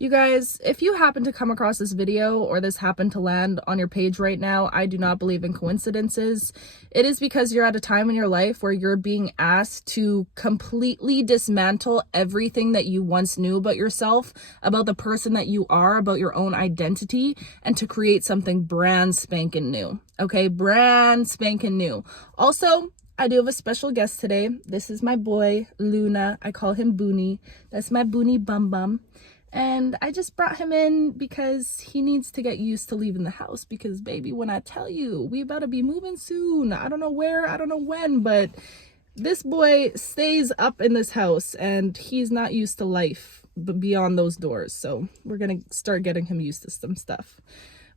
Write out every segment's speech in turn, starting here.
You guys, if you happen to come across this video or this happened to land on your page right now, I do not believe in coincidences. It is because you're at a time in your life where you're being asked to completely dismantle everything that you once knew about yourself, about the person that you are, about your own identity, and to create something brand spanking new. Okay, brand spanking new. Also, I do have a special guest today. This is my boy, Luna. I call him Booney. That's my Booney Bum Bum. And I just brought him in because he needs to get used to leaving the house because, baby, when I tell you, we about to be moving soon. I don't know where, I don't know when, but this boy stays up in this house and he's not used to life beyond those doors. So we're going to start getting him used to some stuff.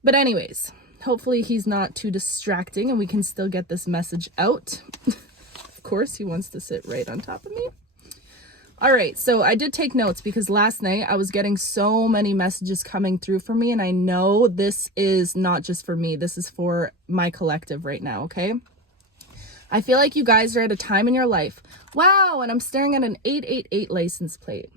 But anyways, hopefully he's not too distracting and we can still get this message out. Of course, he wants to sit right on top of me. All right, so I did take notes because last night I was getting so many messages coming through for me, and I know this is not just for me. This is for my collective right now, okay? I feel like you guys are at a time in your life. Wow, and I'm staring at an 888 license plate.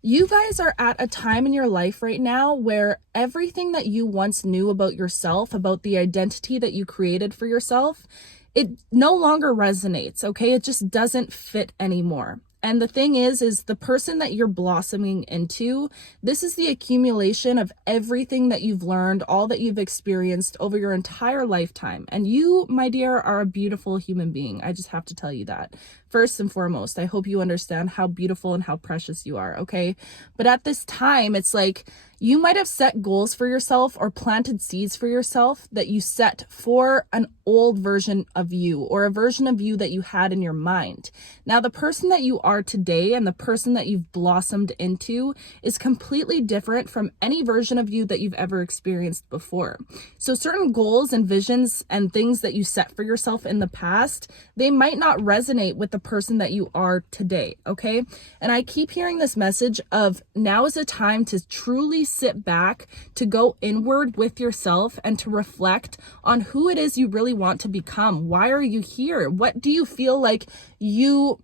You guys are at a time in your life right now where everything that you once knew about yourself, about the identity that you created for yourself, it no longer resonates, okay? It just doesn't fit anymore. And the thing is the person that you're blossoming into, this is the accumulation of everything that you've learned, all that you've experienced over your entire lifetime. And you, my dear, are a beautiful human being. I just have to tell you that. First and foremost, I hope you understand how beautiful and how precious you are, okay? But at this time, it's like you might have set goals for yourself or planted seeds for yourself that you set for an old version of you or a version of you that you had in your mind. Now, the person that you are today and the person that you've blossomed into is completely different from any version of you that you've ever experienced before. So certain goals and visions and things that you set for yourself in the past, they might not resonate with the person that you are today, okay? And I keep hearing this message of now is a time to truly sit back, to go inward with yourself and to reflect on who it is you really want to become. Why are you here? What do you feel like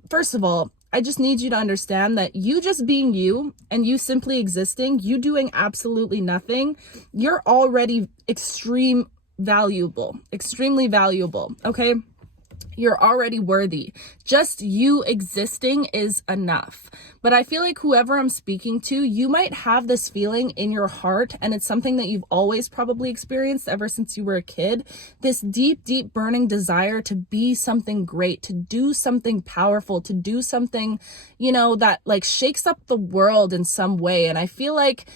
first of all, I just need you to understand that you just being you and you simply existing, you doing absolutely nothing, you're already extremely valuable, okay? You're already worthy. Just you existing is enough. But I feel like whoever I'm speaking to, you might have this feeling in your heart, and it's something that you've always probably experienced ever since you were a kid, this deep, deep burning desire to be something great, to do something powerful, to do something, that like shakes up the world in some way. And I feel like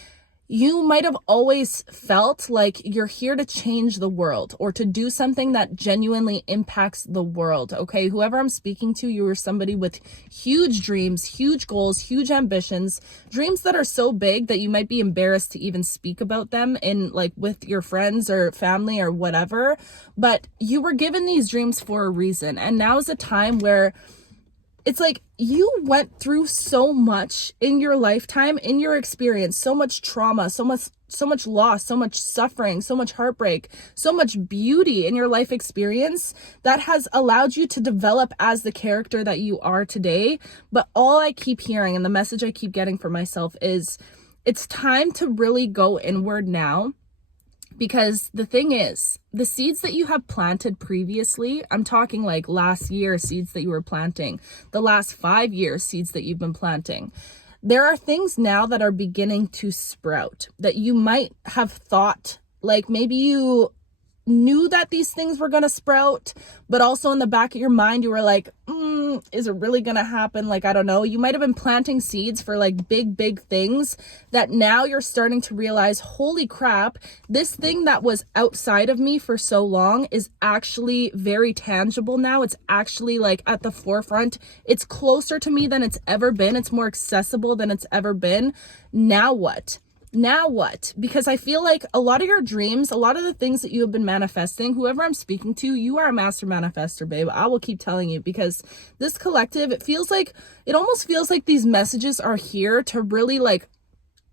you might have always felt like you're here to change the world or to do something that genuinely impacts the world, okay? Whoever I'm speaking to, you are somebody with huge dreams, huge goals, huge ambitions, dreams that are so big that you might be embarrassed to even speak about them with your friends or family or whatever. But you were given these dreams for a reason. And now is a time where it's like you went through so much in your lifetime, in your experience, so much trauma, so much loss, so much suffering, so much heartbreak, so much beauty in your life experience that has allowed you to develop as the character that you are today. But all I keep hearing and the message I keep getting for myself is it's time to really go inward now. Because the thing is, the seeds that you have planted previously, I'm talking like last year seeds that you were planting, the last 5 years seeds that you've been planting. There are things now that are beginning to sprout that you might have thought, like maybe you knew that these things were going to sprout, but also in the back of your mind, you were like, is it really going to happen? Like, I don't know. You might have been planting seeds for like big things that now you're starting to realize, holy crap, this thing that was outside of me for so long is actually very tangible now. It's actually like at the forefront. It's closer to me than it's ever been. It's more accessible than it's ever been. Now what? Because I feel like a lot of your dreams, a lot of the things that you have been manifesting, whoever I'm speaking to, you are a master manifester, babe. I will keep telling you because this collective, it almost feels like these messages are here to really like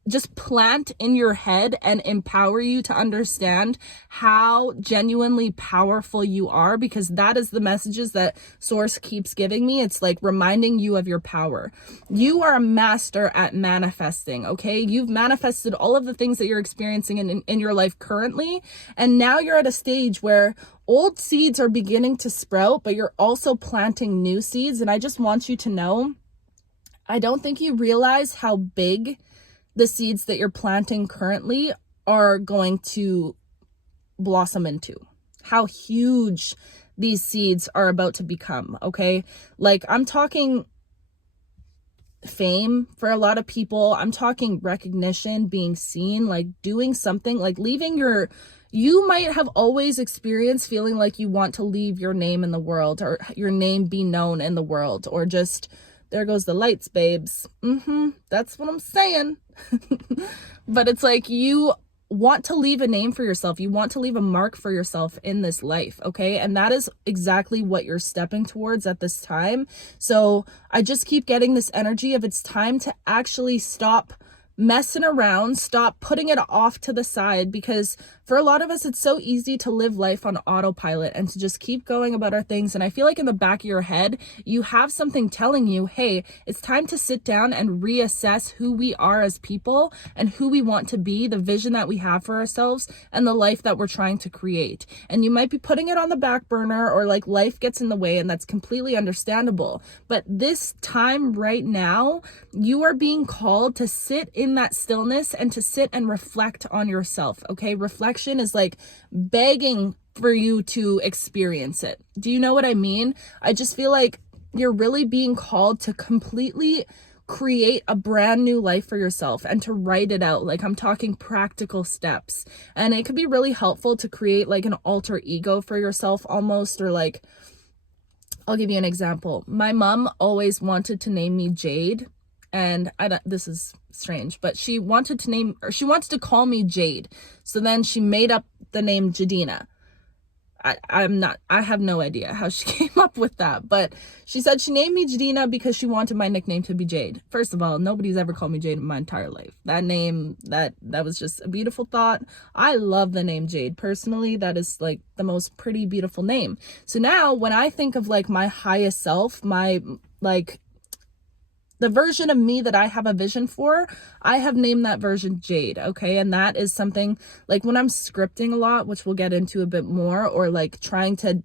just plant in your head and empower you to understand how genuinely powerful you are, because that is the messages that source keeps giving me. It's like reminding you of your power. You are a master at manifesting, okay? You've manifested all of the things that you're experiencing in your life currently, and now you're at a stage where old seeds are beginning to sprout, but you're also planting new seeds. And I just want you to know, I don't think you realize how big the seeds that you're planting currently are going to blossom into, how huge these seeds are about to become, okay? Like, I'm talking fame for a lot of people. I'm talking recognition, being seen, like doing something, like leaving you might have always experienced feeling like you want to leave your name in the world, or your name be known in the world, or just, there goes the lights, babes. That's what I'm saying. But it's like, you want to leave a name for yourself. You want to leave a mark for yourself in this life, okay? And that is exactly what you're stepping towards at this time. So I just keep getting this energy of, it's time to actually stop messing around, stop putting it off to the side, because for a lot of us, it's so easy to live life on autopilot and to just keep going about our things. And I feel like in the back of your head, you have something telling you, hey, it's time to sit down and reassess who we are as people and who we want to be, the vision that we have for ourselves, and the life that we're trying to create. And you might be putting it on the back burner, or like life gets in the way, and that's completely understandable. But this time right now, you are being called to sit in that stillness and to sit and reflect on yourself, okay? Reflection is like begging for you to experience it. Do you know what I mean? I just feel like you're really being called to completely create a brand new life for yourself and to write it out. Like, I'm talking practical steps. And it could be really helpful to create like an alter ego for yourself almost, or like, I'll give you an example. My mom always wanted to name me Jade. And this is strange, but she wanted to call me Jade. So then she made up the name Jadina. I have no idea how she came up with that, but she said she named me Jadina because she wanted my nickname to be Jade. First of all, nobody's ever called me Jade in my entire life. That name, that was just a beautiful thought. I love the name Jade personally. That is like the most pretty, beautiful name. So now when I think of like my highest self, my like the version of me that I have a vision for, I have named that version Jade, okay? And that is something, like when I'm scripting a lot, which we'll get into a bit more, or like trying to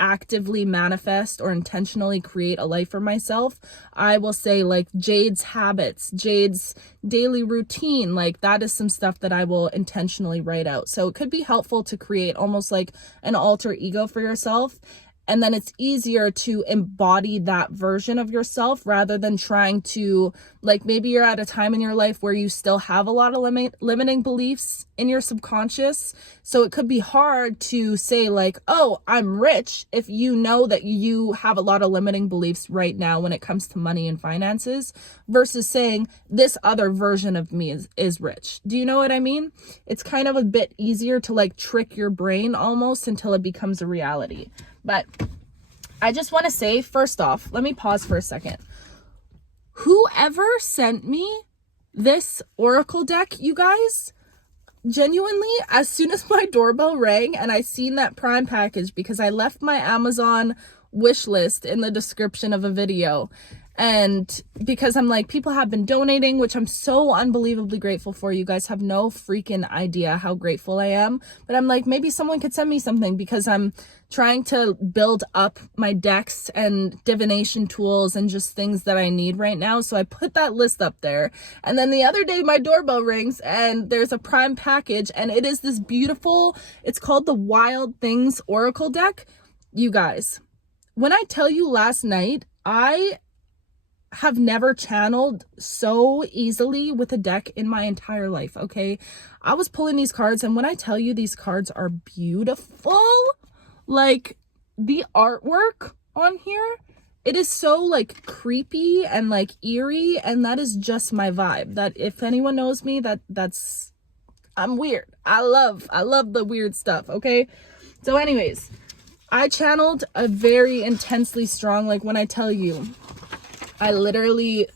actively manifest or intentionally create a life for myself, I will say like Jade's habits, Jade's daily routine, like that is some stuff that I will intentionally write out. So it could be helpful to create almost like an alter ego for yourself. And then it's easier to embody that version of yourself rather than trying to, like, maybe you're at a time in your life where you still have a lot of limiting beliefs in your subconscious. So it could be hard to say like, oh, I'm rich, if you know that you have a lot of limiting beliefs right now when it comes to money and finances, versus saying this other version of me is rich. Do you know what I mean? It's kind of a bit easier to like trick your brain almost until it becomes a reality. But I just want to say, first off, let me pause for a second. Whoever sent me this oracle deck, you guys, genuinely, as soon as my doorbell rang and I seen that Prime package, because I left my Amazon wish list in the description of a video, and because I'm like, people have been donating, which I'm so unbelievably grateful for. You guys have no freaking idea how grateful I am. But I'm like, maybe someone could send me something, because I'm trying to build up my decks and divination tools and just things that I need right now. So I put that list up there. And then the other day my doorbell rings and there's a Prime package, and it is this beautiful, it's called the Wild Things Oracle deck. You guys, when I tell you last night, I have never channeled so easily with a deck in my entire life, okay? I was pulling these cards, and when I tell you these cards are beautiful, like the artwork on here, it is so like creepy and like eerie, and that is just my vibe. That if anyone knows me, that's I'm weird. I love the weird stuff, okay? So anyways, I channeled a very intensely strong, like when I tell you, I literally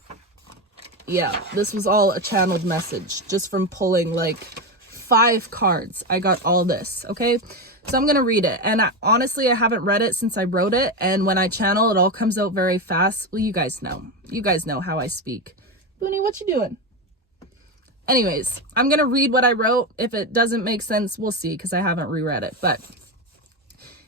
yeah, this was all a channeled message just from pulling like 5 cards. I got all this, okay? So I'm gonna read it, and honestly I haven't read it since I wrote it, and when I channel it all comes out very fast. Well, you guys know how I speak. Booney, what you doing? Anyways, I'm gonna read what I wrote. If it doesn't make sense, we'll see, because I haven't reread it. But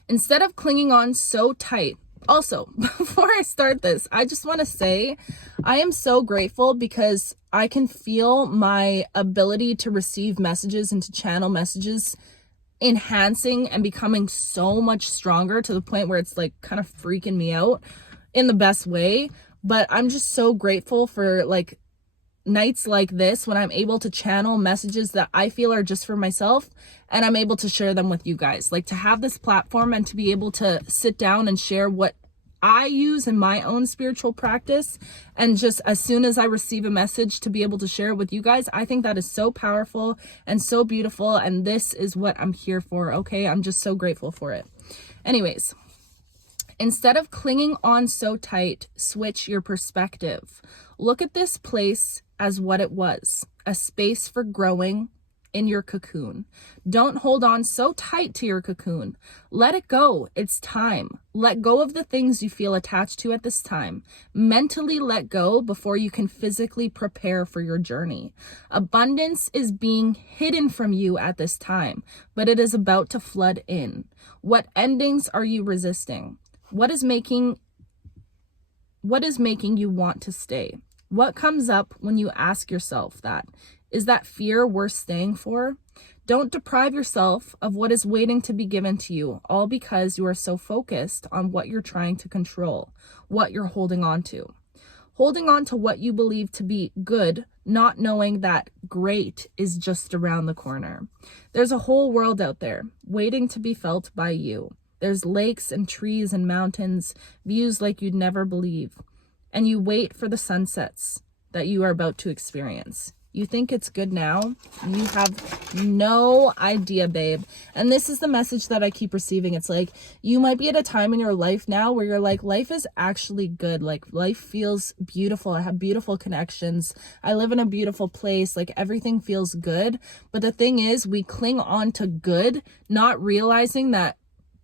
instead of clinging on so tight, also, before I start this, I just want to say I am so grateful because I can feel my ability to receive messages and to channel messages enhancing and becoming so much stronger, to the point where it's like kind of freaking me out in the best way. But I'm just so grateful for like nights like this when I'm able to channel messages that I feel are just for myself, and I'm able to share them with you guys. Like, to have this platform and to be able to sit down and share what I use in my own spiritual practice, and just as soon as I receive a message to be able to share it with you guys, I think that is so powerful and so beautiful, and this is what I'm here for, okay? I'm just so grateful for it. Anyways, instead of clinging on so tight, switch your perspective. Look at this place as what it was, a space for growing in your cocoon. Don't hold on so tight to your cocoon. Let it go. It's time. Let go of the things you feel attached to at this time. Mentally let go before you can physically prepare for your journey. Abundance is being hidden from you at this time, but it is about to flood in. What endings are you resisting? What is making you want to stay? What comes up when you ask yourself that? Is that fear worth staying for? Don't deprive yourself of what is waiting to be given to you, all because you are so focused on what you're trying to control, what you're holding on to. Holding on to what you believe to be good, not knowing that great is just around the corner. There's a whole world out there waiting to be felt by you. There's lakes and trees and mountains, views like you'd never believe. And you wait for the sunsets that you are about to experience. You think it's good now? You have no idea, babe. And this is the message that I keep receiving. It's like, you might be at a time in your life now where you're like, life is actually good. Like, life feels beautiful. I have beautiful connections. I live in a beautiful place. Like, everything feels good. But the thing is, we cling on to good, not realizing that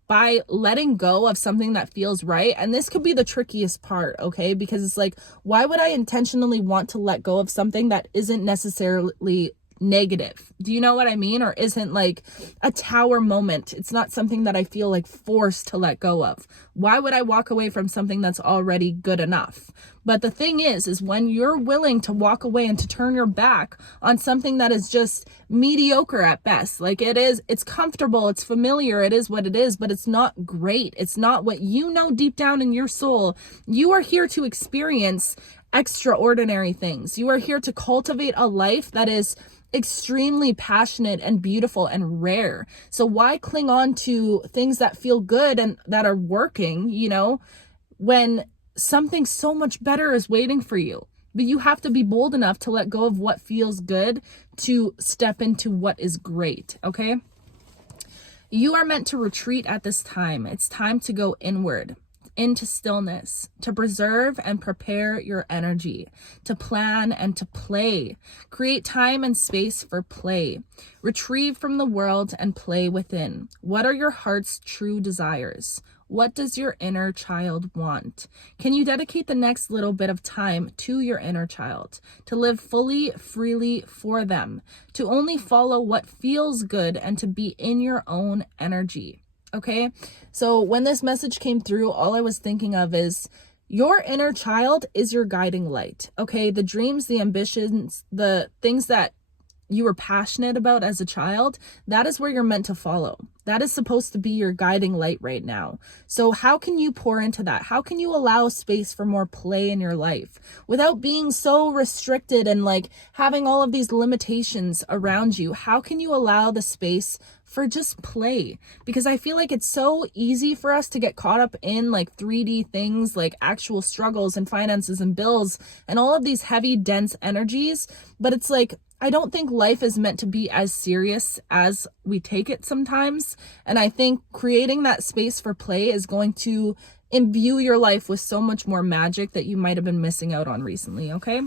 by letting go of something that feels right, and this could be the trickiest part, okay? Because it's like, why would I intentionally want to let go of something that isn't necessarily negative? Do you know what I mean? Or isn't like a tower moment. It's not something that I feel like forced to let go of. Why would I walk away from something that's already good enough? But the thing is when you're willing to walk away and to turn your back on something that is just mediocre at best, like it's comfortable, it's familiar, it is what it is, but it's not great. It's not what you know deep down in your soul. You are here to experience extraordinary things. You are here to cultivate a life that is extremely passionate and beautiful and rare. So why cling on to things that feel good and that are working, when something so much better is waiting for you? But you have to be bold enough to let go of what feels good to step into what is great, okay? You are meant to retreat at this time. It's time to go inward, into stillness, to preserve and prepare your energy, to plan and to play. Create time and space for play. Retrieve from the world and play within. What are your heart's true desires? What does your inner child want? Can you dedicate the next little bit of time to your inner child, to live fully, freely for them, to only follow what feels good and to be in your own energy? Okay, so when this message came through, all I was thinking of is your inner child is your guiding light. Okay, the dreams, the ambitions, the things that you were passionate about as a child, that is where you're meant to follow. That is supposed to be your guiding light right now. So how can you pour into that? How can you allow space for more play in your life without being so restricted and like having all of these limitations around you? How can you allow the space for just play? Because I feel like it's so easy for us to get caught up in like 3D things, like actual struggles and finances and bills and all of these heavy, dense energies. But it's like, I don't think life is meant to be as serious as we take it sometimes. And I think creating that space for play is going to imbue your life with so much more magic that you might have been missing out on recently, okay?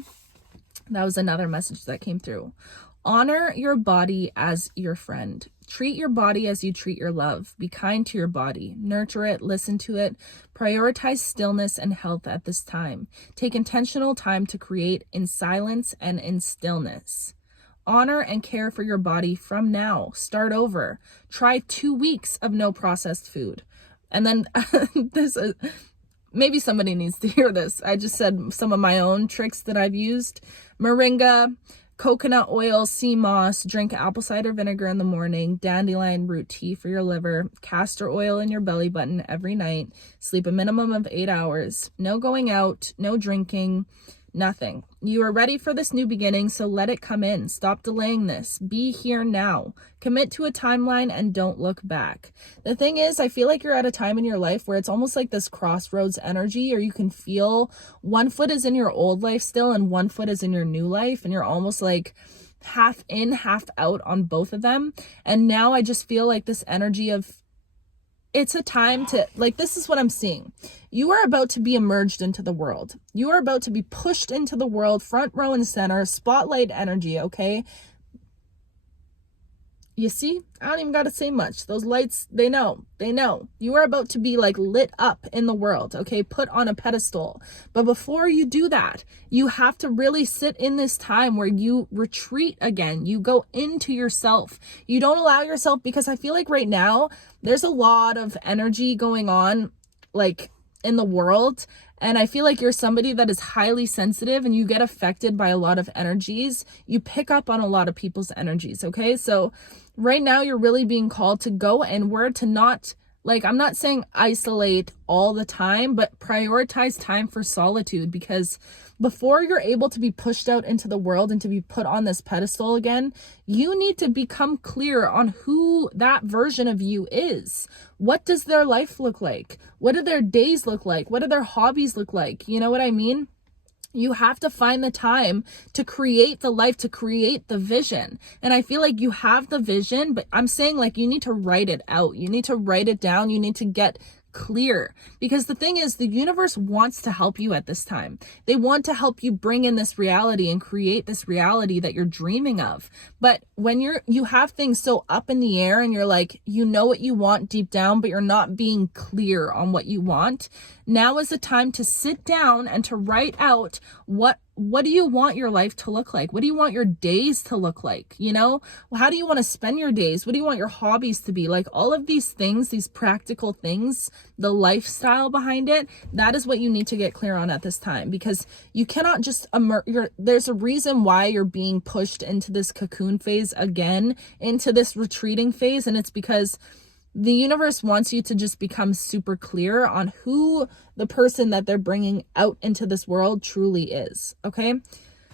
That was another message that came through. Honor your body as your friend. Treat your body as you treat your love. Be kind to your body. Nurture it, listen to it. Prioritize stillness and health at this time. Take intentional time to create in silence and in stillness. Honor and care for your body from now. Start over. Try 2 weeks of no processed food. And then maybe somebody needs to hear this. I just said some of my own tricks that I've used. Moringa, coconut oil, sea moss, drink apple cider vinegar in the morning, dandelion root tea for your liver, castor oil in your belly button every night, sleep a minimum of 8 hours, no going out, no drinking, nothing. You are ready for this new beginning, so let it come in. Stop delaying this. Be here now. Commit to a timeline and don't look back. The thing is, I feel like you're at a time in your life where it's almost like this crossroads energy, or you can feel one foot is in your old life still and one foot is in your new life, and you're almost like half in, half out on both of them. And now I just feel like this energy of it's a time to, like, this is what I'm seeing. You are about to be emerged into the world. You are about to be pushed into the world, front row and center, spotlight energy, okay? You see, I don't even got to say much. Those lights, they know. You are about to be like lit up in the world, okay? Put on a pedestal. But before you do that, you have to really sit in this time where you retreat again. You go into yourself. You don't allow yourself, because I feel like right now there's a lot of energy going on like in the world. And I feel like you're somebody that is highly sensitive and you get affected by a lot of energies. You pick up on a lot of people's energies, okay? So right now you're really being called to go inward, to not, like, I'm not saying isolate all the time, but prioritize time for solitude, because before you're able to be pushed out into the world and to be put on this pedestal again, you need to become clear on who that version of you is. What does their life look like? What do their days look like? What do their hobbies look like? You know what I mean? You have to find the time to create the life, to create the vision. And I feel like you have the vision, but I'm saying, like, you need to write it out. You need to write it down. You need to get clear, because the thing is, the universe wants to help you at this time. They want to help you bring in this reality and create this reality that you're dreaming of. But when you have things so up in the air and you're like, you know what you want deep down, but you're not being clear on what you want, now is the time to sit down and to write out what do you want your life to look like? What do you want your days to look like? You know, how do you want to spend your days? What do you want your hobbies to be? Like, all of these things, these practical things, the lifestyle behind it, that is what you need to get clear on at this time, because you cannot just there's a reason why you're being pushed into this cocoon phase again, into this retreating phase. And it's because the universe wants you to just become super clear on who the person that they're bringing out into this world truly is, okay?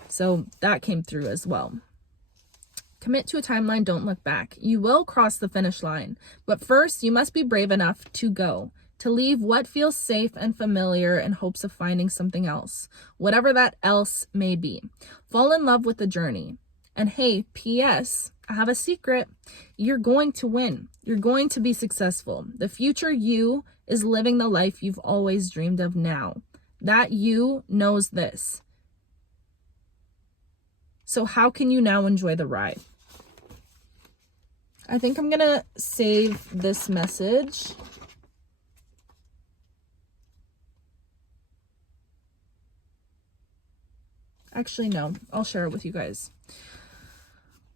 So that came through as well. Commit to a timeline, don't look back. You will cross the finish line, but first you must be brave enough to go, to leave what feels safe and familiar in hopes of finding something else, whatever that else may be. Fall in love with the journey. And hey, P.S., I have a secret. You're going to win. You're going to be successful. The future you is living the life you've always dreamed of now. That you knows this. So how can you now enjoy the ride? I think I'm going to save this message. Actually, no, I'll share it with you guys.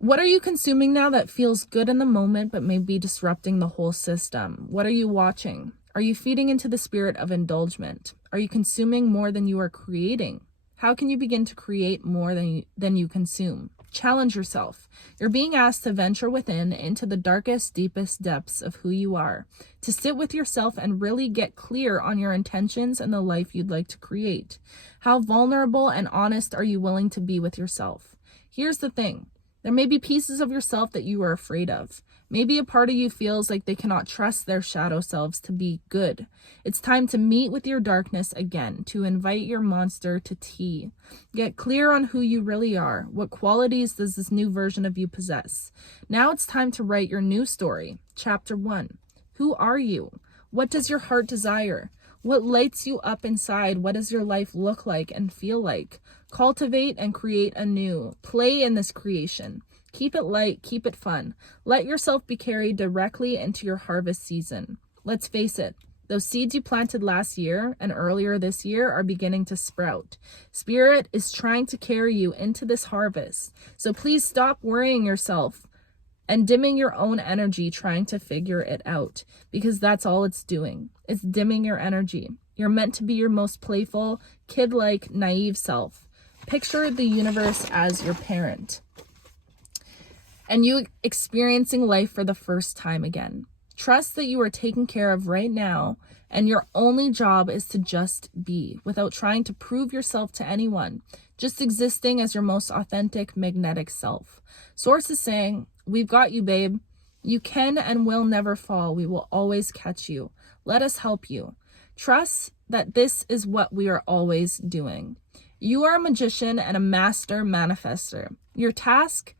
What are you consuming now that feels good in the moment but may be disrupting the whole system? What are you watching? Are you feeding into the spirit of indulgence? Are you consuming more than you are creating? How can you begin to create more than you consume? Challenge yourself. You're being asked to venture within into the darkest, deepest depths of who you are, to sit with yourself and really get clear on your intentions and the life you'd like to create. How vulnerable and honest are you willing to be with yourself? Here's the thing. There may be pieces of yourself that you are afraid of. Maybe a part of you feels like they cannot trust their shadow selves to be good. It's time to meet with your darkness again, to invite your monster to tea. Get clear on who you really are. What qualities does this new version of you possess? Now it's time to write your new story. Chapter 1. Who are you? What does your heart desire? What lights you up inside? What does your life look like and feel like? Cultivate and create anew. Play in this creation. Keep it light, keep it fun. Let yourself be carried directly into your harvest season. Let's face it, those seeds you planted last year and earlier this year are beginning to sprout. Spirit is trying to carry you into this harvest. So please stop worrying yourself and dimming your own energy trying to figure it out, because that's all it's doing. It's dimming your energy. You're meant to be your most playful, kid-like, naive self. Picture the universe as your parent and you experiencing life for the first time again. Trust that you are taken care of right now, and your only job is to just be, without trying to prove yourself to anyone, just existing as your most authentic, magnetic self. Source is saying, we've got you, babe. You can and will never fall. We will always catch you. Let us help you. Trust that this is what we are always doing. You are a magician and a master manifester. Your task,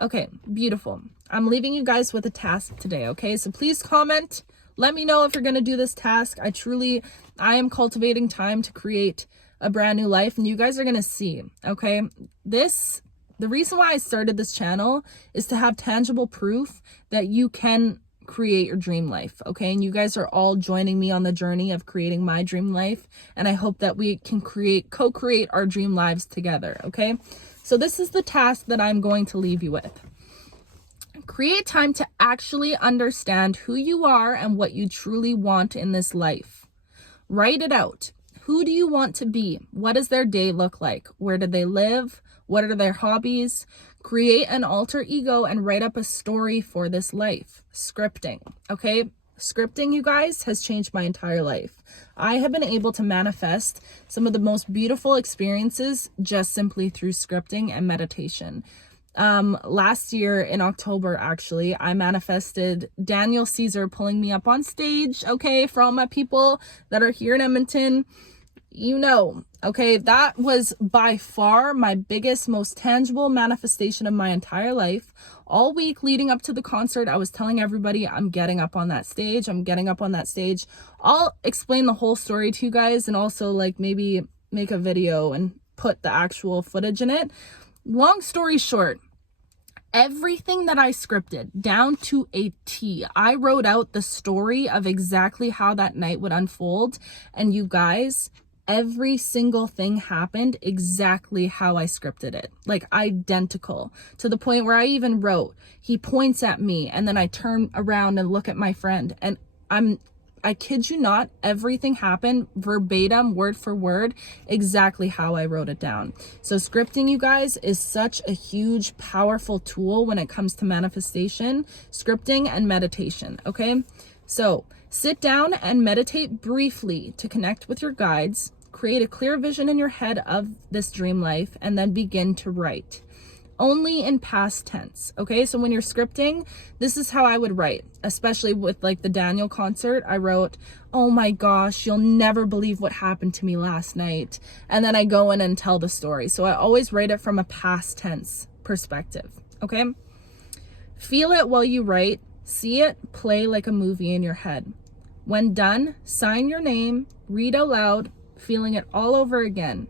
okay, beautiful. I'm leaving you guys with a task today, okay? So please comment. Let me know if you're going to do this task. I am cultivating time to create a brand new life, and you guys are going to see, okay? The reason why I started this channel is to have tangible proof that you can create your dream life, okay? And you guys are all joining me on the journey of creating my dream life, and I hope that we can co-create our dream lives together, okay? So this is the task that I'm going to leave you with. Create time to actually understand who you are and what you truly want in this life. Write it out. Who do you want to be? What does their day look like? Where do they live? What are their hobbies? Create an alter ego and write up a story for this life. Scripting, okay? Scripting, you guys, has changed my entire life. I have been able to manifest some of the most beautiful experiences just simply through scripting and meditation. Last year in October, actually, I manifested Daniel Caesar pulling me up on stage, okay? For all my people that are here in Edmonton, you know, okay, that was by far my biggest, most tangible manifestation of my entire life. All week leading up to the concert, I was telling everybody I'm getting up on that stage. I'm getting up on that stage. I'll explain the whole story to you guys, and also like maybe make a video and put the actual footage in it. Long story short, everything that I scripted down to a T, I wrote out the story of exactly how that night would unfold. And you guys, every single thing happened exactly how I scripted it, like identical, to the point where I even wrote, he points at me, and then I turn around and look at my friend, and I kid you not, everything happened verbatim, word for word, exactly how I wrote it down. So scripting, you guys, is such a huge, powerful tool when it comes to manifestation, scripting, and meditation, okay? So sit down and meditate briefly to connect with your guides, create a clear vision in your head of this dream life, and then begin to write. Only in past tense, okay? So when you're scripting, this is how I would write, especially with like the Daniel concert. I wrote, oh my gosh, you'll never believe what happened to me last night. And then I go in and tell the story. So I always write it from a past tense perspective, okay? Feel it while you write. See it play like a movie in your head. When done, sign your name, read out loud, feeling it all over again.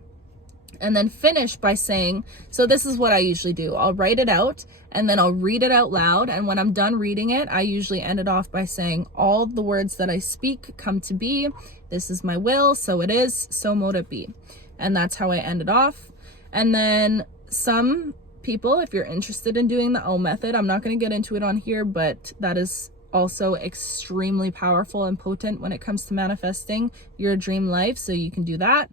And then finish by saying, so this is what I usually do. I'll write it out and then I'll read it out loud. And when I'm done reading it, I usually end it off by saying, all the words that I speak come to be. This is my will, so it is, so mote it be. And that's how I end it off. And then some people, if you're interested in doing the O method, I'm not going to get into it on here, but that is also extremely powerful and potent when it comes to manifesting your dream life. So you can do that.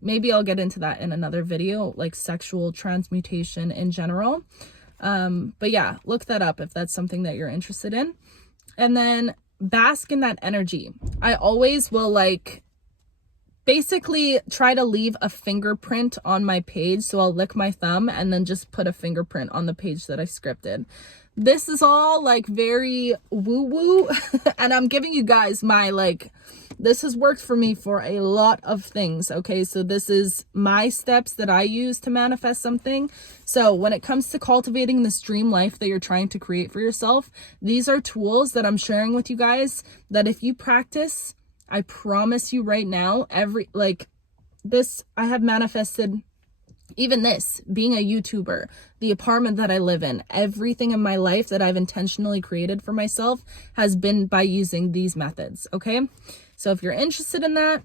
Maybe I'll get into that in another video, like sexual transmutation in general. But yeah, look that up if that's something that you're interested in. And then bask in that energy. I always will like basically try to leave a fingerprint on my page. So I'll lick my thumb and then just put a fingerprint on the page that I scripted. This is all like very woo-woo and I'm giving you guys my this has worked for me for a lot of things, okay? So this is my steps that I use to manifest something. So when it comes to cultivating this dream life that you're trying to create for yourself, these are tools that I'm sharing with you guys that if you practice I promise you right now, I have manifested even this, being a YouTuber, the apartment that I live in, everything in my life that I've intentionally created for myself has been by using these methods, okay? So if you're interested in that,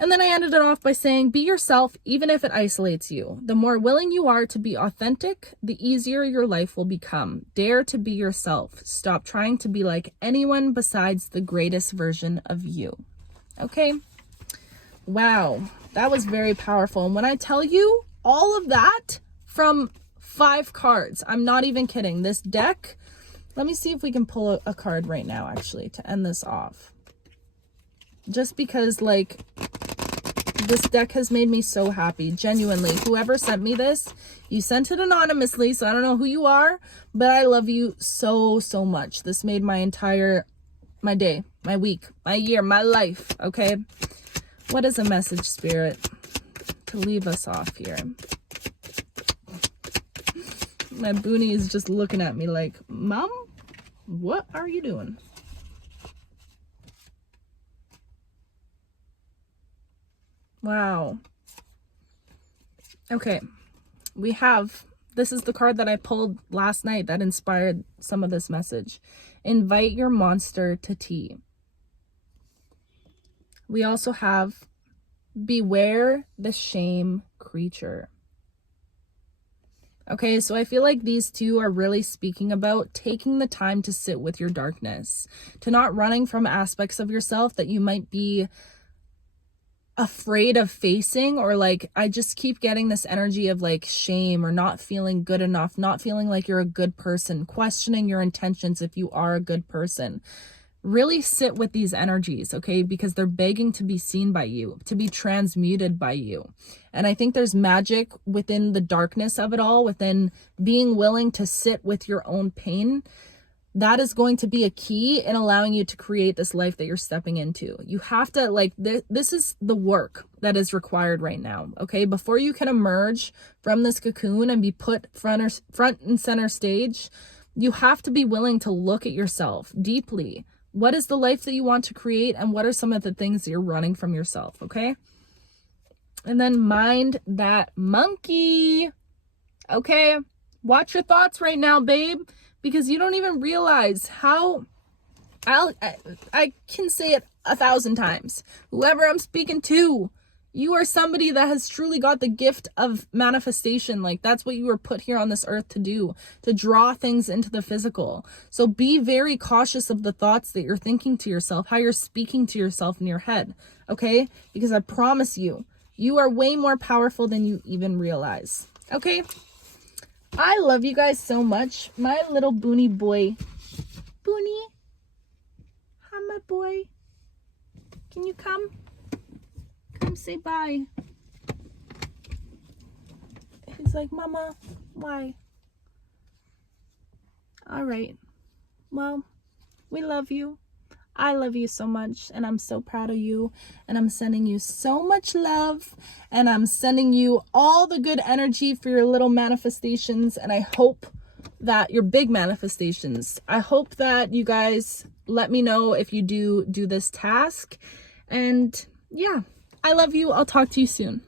and then I ended it off by saying, be yourself, even if it isolates you. The more willing you are to be authentic, the easier your life will become. Dare to be yourself. Stop trying to be like anyone besides the greatest version of you. Okay? Wow, that was very powerful. And when I tell you all of that from 5 cards, I'm not even kidding. This deck, let me see if we can pull a card right now, actually, to end this off. Just because, like, this deck has made me so happy, genuinely. Whoever sent me this, you sent it anonymously, so I don't know who you are, but I love you so, so much. This made my day, my week, my year, my life, okay? What is a message, Spirit, to leave us off here? My boonie is just looking at me like, Mom, what are you doing? Wow. Okay, this is the card that I pulled last night that inspired some of this message. Invite your monster to tea. We also have beware the shame creature. Okay, so I feel like these two are really speaking about taking the time to sit with your darkness, to not running from aspects of yourself that you might be afraid of facing, or like, I just keep getting this energy of like shame or not feeling good enough, not feeling like you're a good person, questioning your intentions if you are a good person. Really sit with these energies, okay? Because they're begging to be seen by you, to be transmuted by you. And I think there's magic within the darkness of it all, within being willing to sit with your own pain. That is going to be a key in allowing you to create this life that you're stepping into. You have to, like, this is the work that is required right now, okay? Before you can emerge from this cocoon and be put front and center stage, you have to be willing to look at yourself deeply. What is the life that you want to create, and what are some of the things that you're running from yourself, okay? And then mind that monkey, okay? Watch your thoughts right now, babe, because you don't even realize how, I can say it 1,000 times. Whoever I'm speaking to, you are somebody that has truly got the gift of manifestation. Like, that's what you were put here on this earth to do, to draw things into the physical. So be very cautious of the thoughts that you're thinking to yourself, how you're speaking to yourself in your head, okay? Because I promise you, you are way more powerful than you even realize, okay? I love you guys so much. My little boonie boy. Boonie? Hi, my boy. Can you come? Come say bye. He's like, Mama, why? All right. Well, we love you. I love you so much, and I'm so proud of you, and I'm sending you so much love, and I'm sending you all the good energy for your little manifestations, and I hope that your big manifestations, I hope that you guys let me know if you do this task, and yeah, I love you. I'll talk to you soon.